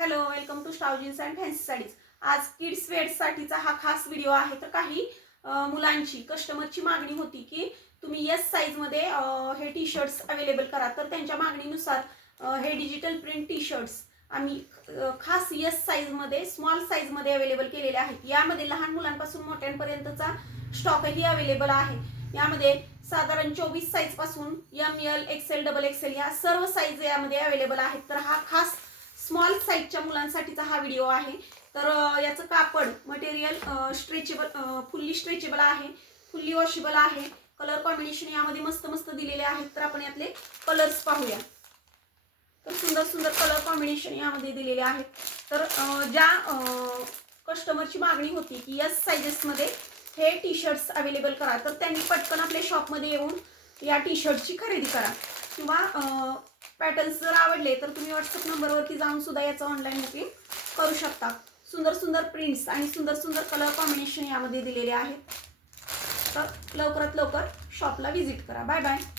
Hello, welcome to स्टाव jeans and fancy saris. आज kids वेअरसाठीचा हा खास व्हिडिओ आहे। तर काही मुलांची कस्टमरची मागणी होती की तुम्ही एस साईजमध्ये हे टी शर्ट्स अवेलेबल करा। तर त्यांच्या मागणीनुसार हे डिजिटल प्रिंट टी शर्ट्स आम्ही खास एस साईजमध्ये स्मॉल साईजमध्ये अवेलेबल केलेले आहेत। यामध्ये लहान मुलांपासून मोठ्यांपर्यंतचा स्टॉकही अवेलेबल आहे। यामध्ये साधारण 24 साईजपासून ML, XL, XXL या सर्व साईज यामध्ये अवेलेबल आहेत। तर हा खास स्मॉल साईजच्या मुलांसाठीचा हा व्हिडिओ आहे। तर याचं कापड मटेरियल स्ट्रेचेबल, फुल्ली स्ट्रेचेबल आहे, फुल्ली वॉशेबल आहे। कलर कॉम्बिनेशन यामध्ये मस्त मस्त दिलेले आहेत। तर आपण यातले कलर्स पाहूया। तर सुंदर सुंदर कलर कॉम्बिनेशन यामध्ये दिलेले आहेत। तर ज्या कस्टमरची मागणी होती की एस साइजेसमध्ये हे टी शर्ट्स अवेलेबल करा, तर त्यांनी पटकन आपल्या शॉपमध्ये येऊन या टी शर्टची खरेदी करा। किंवा पॅटर्न्स जर आवडले तर तुम्ही व्हॉट्सअप नंबरवरती जाऊन सुद्धा याचं ऑनलाईन बुकिंग करू शकता। सुंदर सुंदर प्रिंट्स आणि सुंदर सुंदर कलर कॉम्बिनेशन यामध्ये दिलेले आहेत। तर लवकरात लवकर शॉपला व्हिजिट करा। Bye bye.